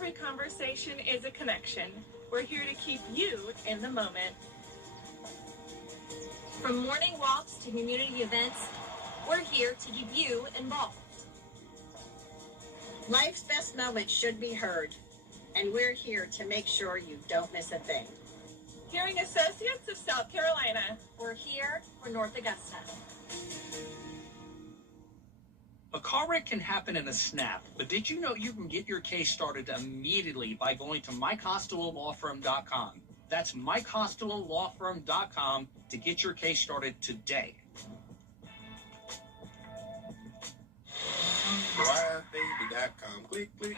Every conversation is a connection. We're here to keep you in the moment. From morning walks to community events, we're here to keep you involved. Life's best moments should be heard, and we're here to make sure you don't miss a thing. Hearing Associates of South Carolina. We're here for North Augusta. A car wreck can happen in a snap, but did you know you can get your case started immediately by going to MikeHostelowLawFirm.com? That's MikeHostelowLawFirm.com to get your case started today. BriarBaby.com. Click, click.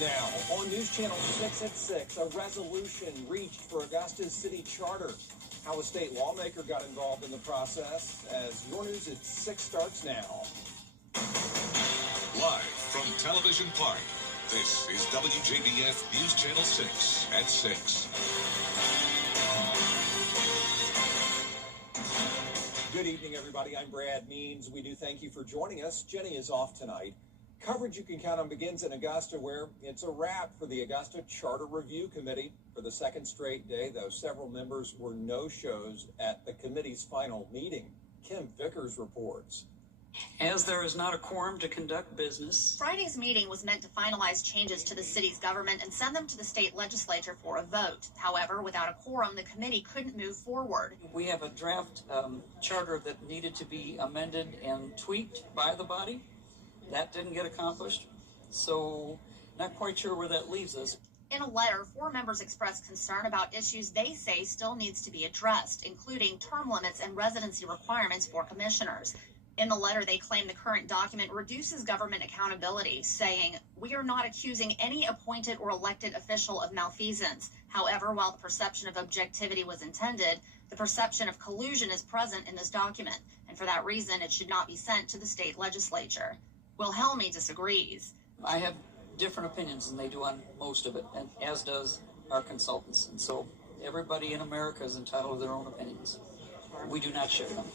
Now, on News Channel 6 at 6, a resolution reached for Augusta's city charter. How a state lawmaker got involved in the process, as your News at 6 starts now. Live from Television Park, this is WJBF News Channel 6 at 6. Good evening, everybody. I'm Brad Means. We do thank you for joining us. Jenny is off tonight. Coverage you can count on begins in Augusta, where it's a wrap for the Augusta Charter Review Committee for the second straight day, though several members were no-shows at the committee's final meeting. Kim Vickers reports. As there is not a quorum to conduct business. Friday's meeting was meant to finalize changes to the city's government and send them to the state legislature for a vote. However, without a quorum, the committee couldn't move forward. We have a draft charter that needed to be amended and tweaked by the body. That didn't get accomplished, so not quite sure where that leaves us. In a letter, 4 members expressed concern about issues they say still needs to be addressed, including term limits and residency requirements for commissioners. In the letter, they claim the current document reduces government accountability, saying, "We are not accusing any appointed or elected official of malfeasance. However, while the perception of objectivity was intended, the perception of collusion is present in this document, and for that reason, it should not be sent to the state legislature." Wilhelmi disagrees. I have different opinions than they do on most of it, and as does our consultants. And so everybody in America is entitled to their own opinions. We do not share them.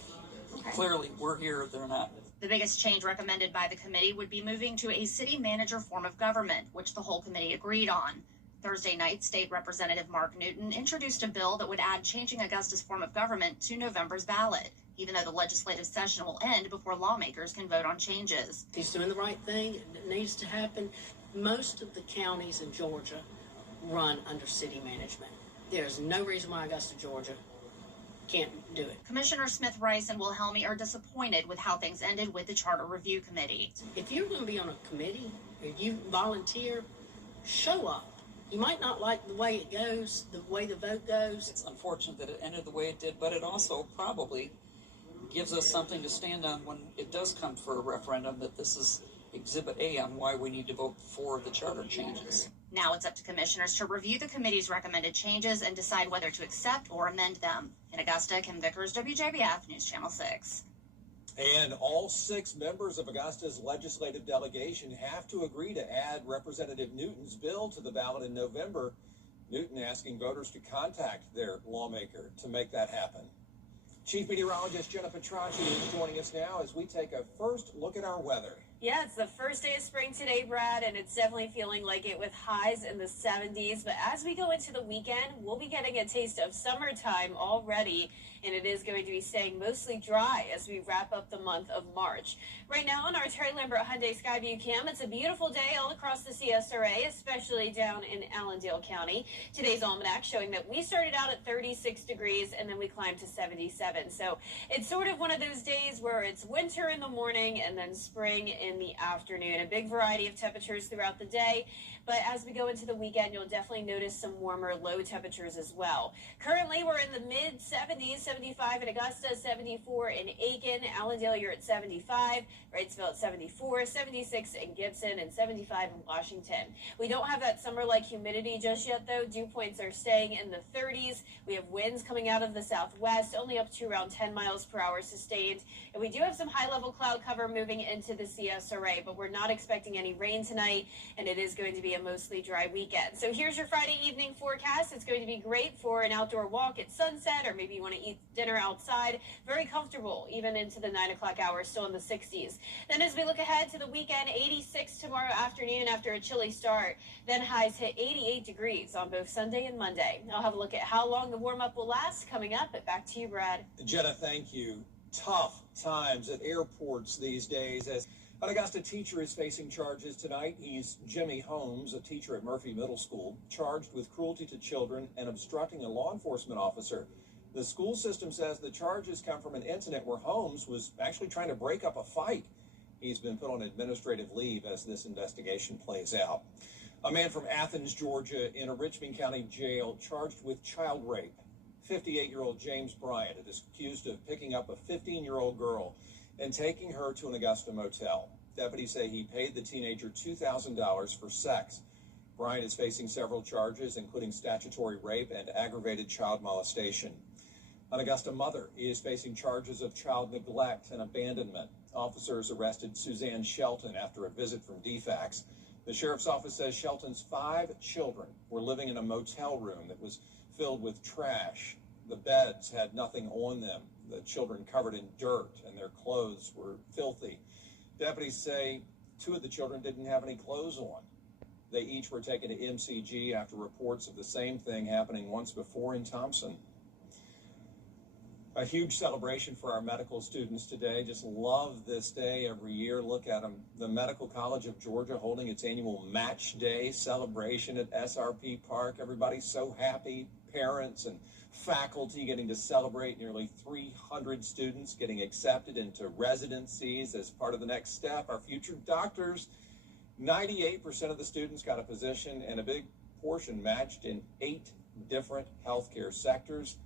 Okay. Clearly, we're here, they're not. The biggest change recommended by the committee would be moving to a city manager form of government, which the whole committee agreed on. Thursday night, State Representative Mark Newton introduced a bill that would add changing Augusta's form of government to November's ballot, even though the legislative session will end before lawmakers can vote on changes. He's doing the right thing. It needs to happen. Most of the counties in Georgia run under city management. There's no reason why Augusta, Georgia can't do it. Commissioner Smith Rice and Wilhelmi are disappointed with how things ended with the Charter Review Committee. If you're going to be on a committee, if you volunteer, show up. You might not like the way it goes, the way the vote goes. It's unfortunate that it ended the way it did, but it also probably gives us something to stand on when it does come for a referendum, that this is Exhibit A on why we need to vote for the charter changes. Now it's up to commissioners to review the committee's recommended changes and decide whether to accept or amend them. In Augusta, Kim Vickers, WJBF News Channel 6. And all 6 members of Augusta's legislative delegation have to agree to add Representative Newton's bill to the ballot in November. Newton asking voters to contact their lawmaker to make that happen. Chief Meteorologist Jenna Petracci is joining us now as we take a first look at our weather. Yeah, it's the first day of spring today, Brad, and it's definitely feeling like it with highs in the 70s. But as we go into the weekend, we'll be getting a taste of summertime already, and it is going to be staying mostly dry as we wrap up the month of March. Right now on our Terry Lambert Hyundai Skyview Cam, it's a beautiful day all across the CSRA, especially down in Allendale County. Today's almanac showing that we started out at 36 degrees and then we climbed to 77. So it's sort of one of those days where it's winter in the morning and then spring in the afternoon. A big variety of temperatures throughout the day, but as we go into the weekend, you'll definitely notice some warmer low temperatures as well. Currently, we're in the mid 70s, 75 in Augusta, 74 in Aiken, Allendale, you're at 75, Wrightsville at 74, 76 in Gibson, and 75 in Washington. We don't have that summer-like humidity just yet, though. Dew points are staying in the 30s. We have winds coming out of the southwest, only up to around 10 miles per hour sustained, and we do have some high-level cloud cover moving into the CSRA CSRA, but we're not expecting any rain tonight, and it is going to be a mostly dry weekend. So here's your Friday evening forecast. It's going to be great for an outdoor walk at sunset, or maybe you want to eat dinner outside. Very comfortable, even into the 9 o'clock hour, still in the 60s. Then as we look ahead to the weekend, 86 tomorrow afternoon after a chilly start. Then highs hit 88 degrees on both Sunday and Monday. I'll have a look at how long the warm-up will last coming up. Back to you, Brad. Jenna, thank you. Tough times at airports these days as an Augusta teacher is facing charges tonight. He's Jimmy Holmes, a teacher at Murphy Middle School, charged with cruelty to children and obstructing a law enforcement officer. The school system says the charges come from an incident where Holmes was actually trying to break up a fight. He's been put on administrative leave as this investigation plays out. A man from Athens, Georgia, in a Richmond County jail charged with child rape. 58-year-old James Bryant is accused of picking up a 15-year-old girl and taking her to an Augusta motel. Deputies say he paid the teenager $2,000 for sex. Bryant is facing several charges, including statutory rape and aggravated child molestation. An Augusta mother is facing charges of child neglect and abandonment. Officers arrested Suzanne Shelton after a visit from DFACS. The sheriff's office says Shelton's 5 children were living in a motel room that was filled with trash. The beds had nothing on them. The children covered in dirt, and their clothes were filthy. Deputies say 2 of the children didn't have any clothes on. They each were taken to MCG after reports of the same thing happening once before in Thompson. A huge celebration for our medical students today. Just love this day every year. Look at them. The Medical College of Georgia holding its annual Match Day celebration at SRP Park. Everybody's so happy. Parents and faculty getting to celebrate. Nearly 300 students getting accepted into residencies as part of the next step. Our future doctors, 98% of the students got a position, and a big portion matched in 8 different healthcare sectors.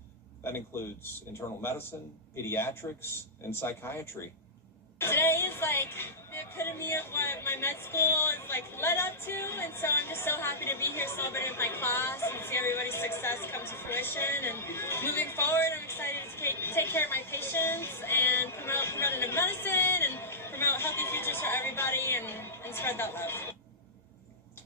That includes internal medicine, pediatrics, and psychiatry. Today is like the epitome of what my med school is like led up to, and so I'm just so happy to be here celebrating with my class and see everybody's success come to fruition. And moving forward, I'm excited to take care of my patients and promote preventative medicine and promote healthy futures for everybody and spread that love.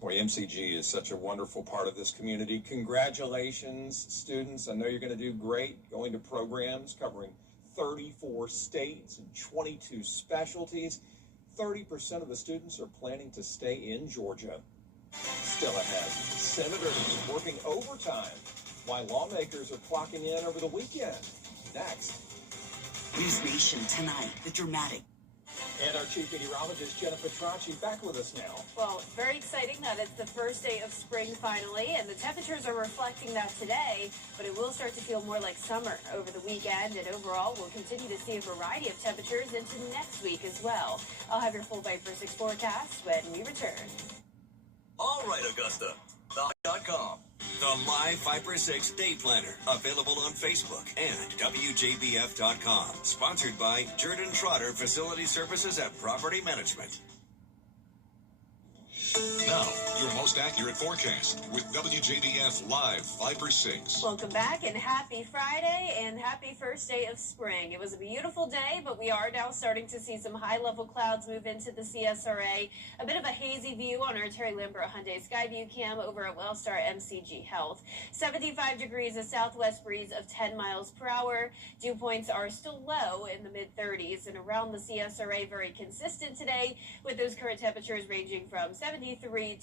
Boy, MCG is such a wonderful part of this community. Congratulations, students. I know you're going to do great going to programs covering 34 states and 22 specialties. 30% of the students are planning to stay in Georgia. Still ahead, senators working overtime while lawmakers are clocking in over the weekend. Next. News Nation tonight, the dramatic. And our chief meteorologist, Jennifer Tracci, back with us now. Well, very exciting that it's the first day of spring finally, and the temperatures are reflecting that today, but it will start to feel more like summer over the weekend, and overall we'll continue to see a variety of temperatures into next week as well. I'll have your full Viper 6 forecast when we return. All right, Augusta. The.com. The Live Viper 6 Day Planner. Available on Facebook and WJBF.com. Sponsored by Jordan Trotter Facility Services and Property Management. Now, your most accurate forecast with WJBF Live Viper 6. Welcome back and happy Friday and happy first day of spring. It was a beautiful day, but we are now starting to see some high-level clouds move into the CSRA. A bit of a hazy view on our Terry Lambert Hyundai Skyview cam over at Wellstar MCG Health. 75 degrees, a southwest breeze of 10 miles per hour. Dew points are still low in the mid-30s, and around the CSRA very consistent today with those current temperatures ranging from 73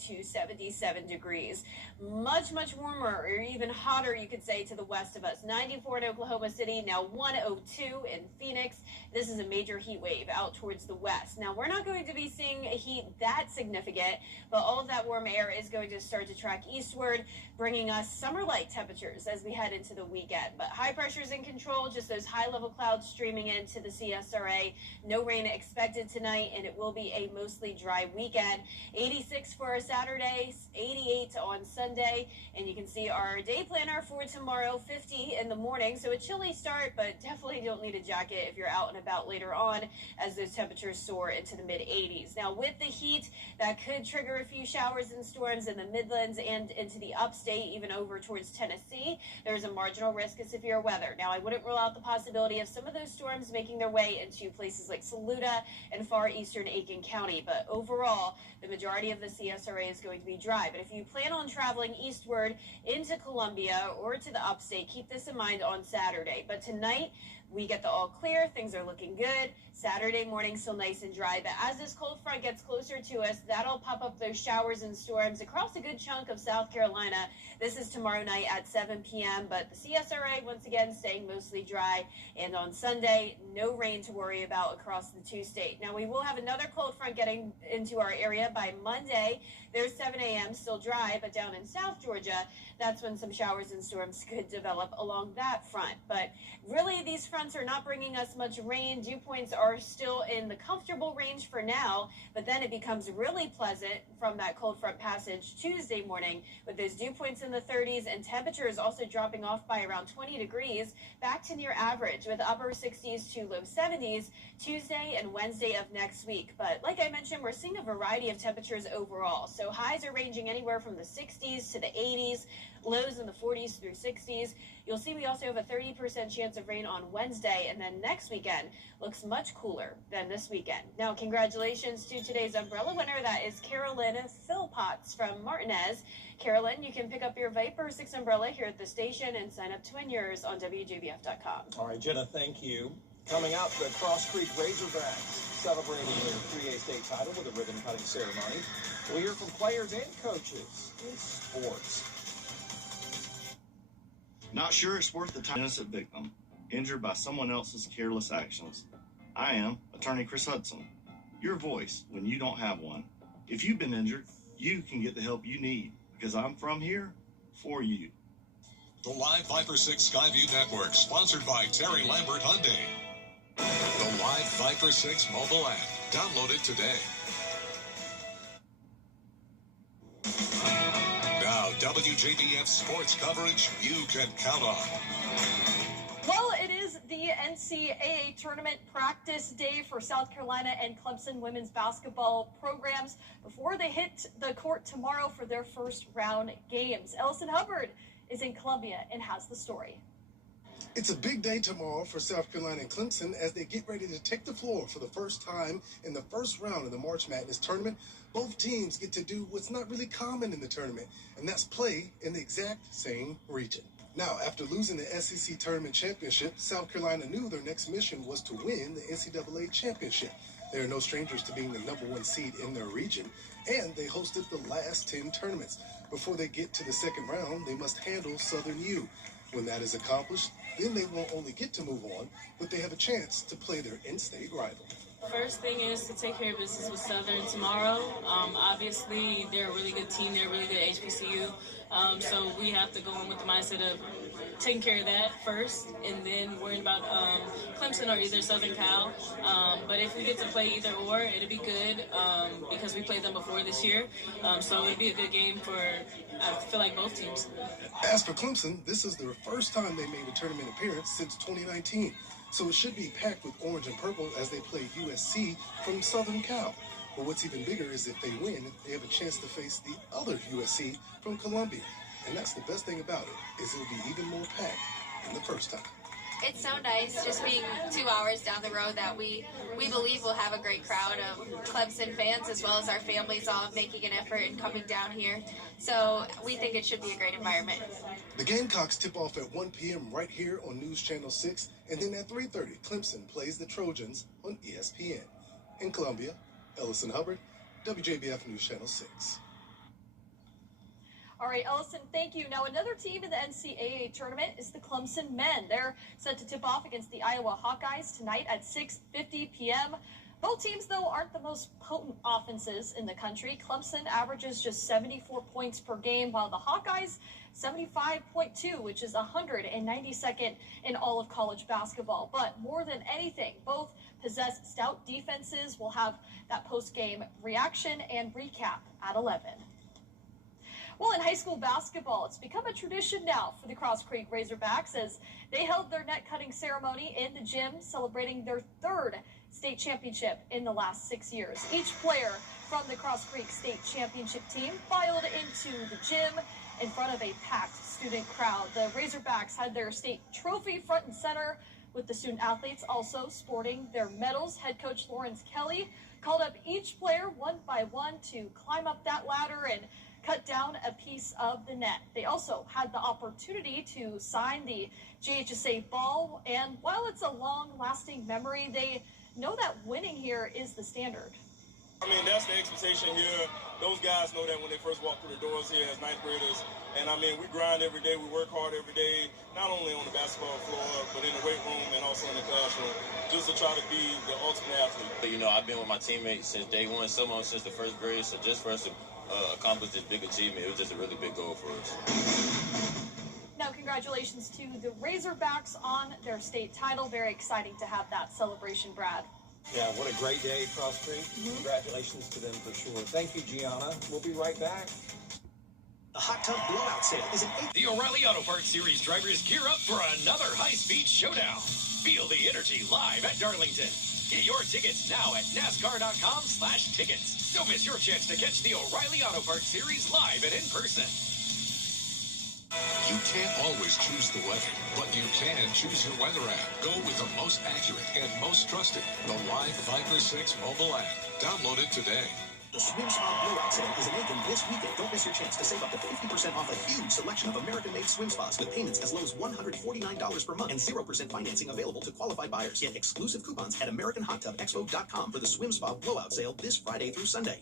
to 77 degrees. Much, much warmer or even hotter, you could say, to the west of us. 94 in Oklahoma City, now 102 in Phoenix. This is a major heat wave out towards the west. Now, we're not going to be seeing a heat that significant, but all of that warm air is going to start to track eastward, bringing us summer-like temperatures as we head into the weekend. But high pressure's in control, just those high-level clouds streaming into the CSRA. No rain expected tonight, and it will be a mostly dry weekend. 86 for a Saturday. Saturday, 88 on Sunday, and you can see our day planner for tomorrow, 50 in the morning. So a chilly start, but definitely don't need a jacket if you're out and about later on as those temperatures soar into the mid-80s. Now with the heat, that could trigger a few showers and storms in the Midlands and into the upstate, even over towards Tennessee. There's a marginal risk of severe weather. Now I wouldn't rule out the possibility of some of those storms making their way into places like Saluda and far eastern Aiken County, but overall, the majority of the CSRA is going to be dry. But if you plan on traveling eastward into Columbia or to the upstate, keep this in mind on Saturday. But tonight, we get the all clear. Things are looking good. Saturday morning still nice and dry, but as this cold front gets closer to us, that'll pop up those showers and storms across a good chunk of South Carolina. This is tomorrow night at 7 p.m., but the CSRA once again staying mostly dry, and on Sunday, no rain to worry about across the two-state. Now we will have another cold front getting into our area by Monday. There's 7 a.m. still dry, but down in South Georgia, that's when some showers and storms could develop along that front. But really, these fronts are not bringing us much rain. Dew points are still in the comfortable range for now, but then it becomes really pleasant from that cold front passage Tuesday morning with those dew points in the 30s and temperatures also dropping off by around 20 degrees back to near average with upper 60s to low 70s Tuesday and Wednesday of next week. But like I mentioned, we're seeing a variety of temperatures overall. So highs are ranging anywhere from the 60s to the 80s, lows in the 40s through 60s. You'll see we also have a 30% chance of rain on Wednesday, and then next weekend looks much cooler than this weekend. Now, congratulations to today's umbrella winner. That is Carolyn Philpotts from Martinez. Carolyn, you can pick up your Viper 6 umbrella here at the station and sign up to win yours on WJBF.com. All right, Jenna, thank you. Coming up, the Cross Creek Razorbacks celebrating their 3A state title with a ribbon-cutting ceremony. We'll hear from players and coaches in sports. Not sure it's worth the time. Innocent victim, injured by someone else's careless actions. I am attorney Chris Hudson, your voice when you don't have one. If you've been injured, you can get the help you need because I'm from here for you. The Live Viper 6 Skyview Network, sponsored by Terry Lambert Hyundai. The Live Viper 6 mobile app. Download it today. Now, WJBF sports coverage you can count on. Well, it is the NCAA tournament practice day for South Carolina and Clemson women's basketball programs before they hit the court tomorrow for their first round games. Ellison Hubbard is in Columbia and has the story. It's a big day tomorrow for South Carolina and Clemson as they get ready to take the floor for the first time in the first round of the March Madness tournament. Both teams get to do what's not really common in the tournament, and that's play in the exact same region. Now, after losing the SEC Tournament Championship, South Carolina knew their next mission was to win the NCAA Championship. They are no strangers to being the #1 seed in their region, and they hosted the last 10 tournaments. Before they get to the second round, they must handle Southern U. When that is accomplished, then they won't only get to move on, but they have a chance to play their in-state rival. First thing is to take care of business with Southern tomorrow. Obviously, they're a really good team. They're a really good HBCU. So we have to go in with the mindset of taking care of that first and then worrying about Clemson or either Southern Cal. But if we get to play either or, it'll be good because we played them before this year. So it'll be a good game for, I feel like, both teams. As for Clemson, this is their first time they made a tournament appearance since 2019. So it should be packed with orange and purple as they play USC from Southern Cal. But what's even bigger is if they win, they have a chance to face the other USC from Columbia. And that's the best thing about it, is it'll be even more packed than the first time. It's so nice just being 2 hours down the road that we believe we'll have a great crowd of Clemson fans as well as our families all making an effort and coming down here. So we think it should be a great environment. The Gamecocks tip off at 1 p.m. right here on News Channel 6, and then at 3:30, Clemson plays the Trojans on ESPN. In Columbia, Ellison Hubbard, WJBF News Channel 6. All right, Ellison, thank you. Now, another team in the NCAA tournament is the Clemson men. They're set to tip off against the Iowa Hawkeyes tonight at 6:50 p.m. Both teams, though, aren't the most potent offenses in the country. Clemson averages just 74 points per game, while the Hawkeyes 75.2, which is 192nd in all of college basketball. But more than anything, both possess stout defenses. We'll have that post-game reaction and recap at 11. Well, in high school basketball, it's become a tradition now for the Cross Creek Razorbacks as they held their net cutting ceremony in the gym, celebrating their third state championship in the last 6 years. Each player from the Cross Creek State Championship team filed into the gym in front of a packed student crowd. The Razorbacks had their state trophy front and center, with the student athletes also sporting their medals. Head coach Lawrence Kelly called up each player one by one to climb up that ladder and cut down a piece of the net. They also had the opportunity to sign the JHSA ball, and while it's a long-lasting memory, they know that winning here is the standard. I mean, that's the expectation here. Those guys know that when they first walk through the doors here as ninth graders. And I mean, we grind every day, we work hard every day, not only on the basketball floor, but in the weight room and also in the classroom, just to try to be the ultimate athlete. You know, I've been with my teammates since day one, some of them since the first grade, so just for us to accomplish this big achievement, it was just a really big goal for us. Now, congratulations to the Razorbacks on their state title. Very exciting to have that celebration, Brad. Yeah, what a great day, Cross Creek. Congratulations to them for sure. Thank you, Gianna. We'll be right back. The Hot Tub Blowout Sale is an 8th. The O'Reilly Auto Parts Series drivers gear up for another high-speed showdown. Feel the energy live at Darlington. Get your tickets now at NASCAR.com/tickets. Don't miss your chance to catch the O'Reilly Auto Parts Series live and in person. You can't always choose the weather, but you can choose your weather app. Go with the most accurate and most trusted, the Live Viper 6 mobile app. Download it today. The Swim Spa Blowout Sale is in Lincoln this weekend. Don't miss your chance to save up to 50% off a huge selection of American-made swim spas with payments as low as $149 per month and 0% financing available to qualified buyers. Get exclusive coupons at AmericanHotTubExpo.com for the Swim Spa Blowout Sale this Friday through Sunday.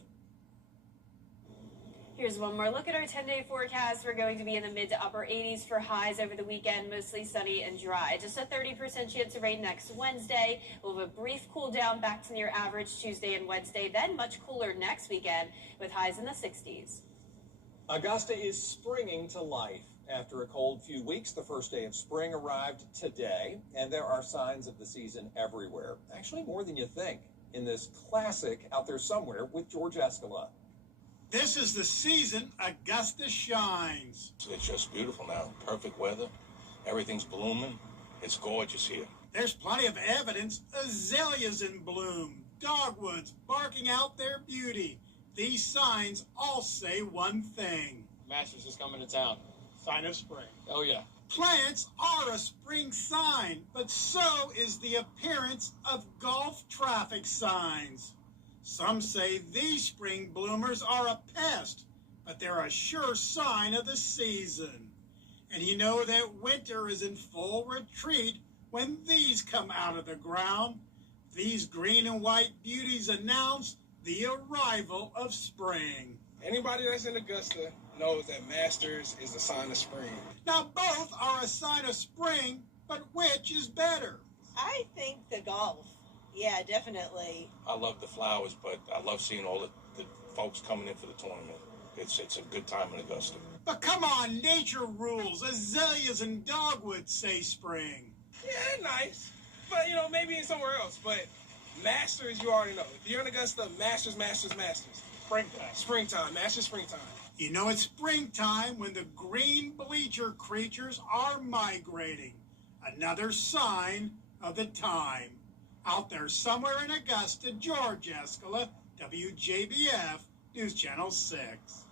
Here's one more look at our 10-day forecast. We're going to be in the mid to upper 80s for highs over the weekend, mostly sunny and dry. Just a 30% chance of rain next Wednesday. We'll have a brief cool down back to near average Tuesday and Wednesday, then much cooler next weekend with highs in the 60s. Augusta is springing to life. After a cold few weeks, the first day of spring arrived today, and there are signs of the season everywhere. Actually, more than you think in this classic Out There Somewhere with George Escala. This is the season Augusta shines. It's just beautiful now. Perfect weather. Everything's blooming. It's gorgeous here. There's plenty of evidence. Azaleas in bloom. Dogwoods barking out their beauty. These signs all say one thing. Masters is coming to town. Sign of spring. Oh, yeah. Plants are a spring sign, but so is the appearance of golf traffic signs. Some say these spring bloomers are a pest, but they're a sure sign of the season. And you know that winter is in full retreat when these come out of the ground. These green and white beauties announce the arrival of spring. Anybody that's in Augusta knows that Masters is a sign of spring. Now both are a sign of spring, but which is better? I think the golf. Yeah, definitely. I love the flowers, but I love seeing all the folks coming in for the tournament. It's a good time in Augusta. But come on, nature rules. Azaleas and dogwoods say spring. Yeah, they're nice. But, you know, maybe in somewhere else. But Masters, you already know. If you're in Augusta, Masters. Springtime. Springtime. Masters springtime. You know it's springtime when the green bleacher creatures are migrating. Another sign of the time. Out There Somewhere in Augusta, George Escala, WJBF, News Channel 6.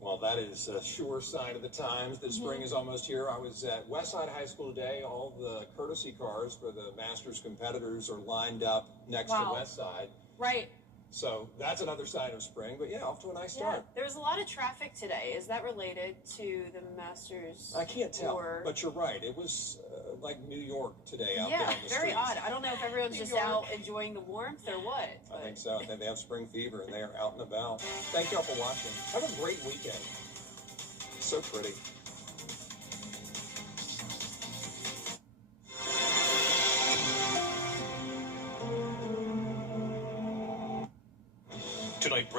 Well, that is a sure sign of the times that spring is almost here. I was at Westside High School today. All the courtesy cars for the Masters competitors are lined up next to Westside. Right. So that's another sign of spring, but yeah, off to a nice start. There was a lot of traffic today. Is that related to the Masters? I can't tell, but you're right. It was like New York today out there on the very streets. odd. I don't know if everyone's just out enjoying the warmth or what. I think so. I think they have spring fever and they are out and about. Thank y'all for watching. Have a great weekend. So pretty. Tonight.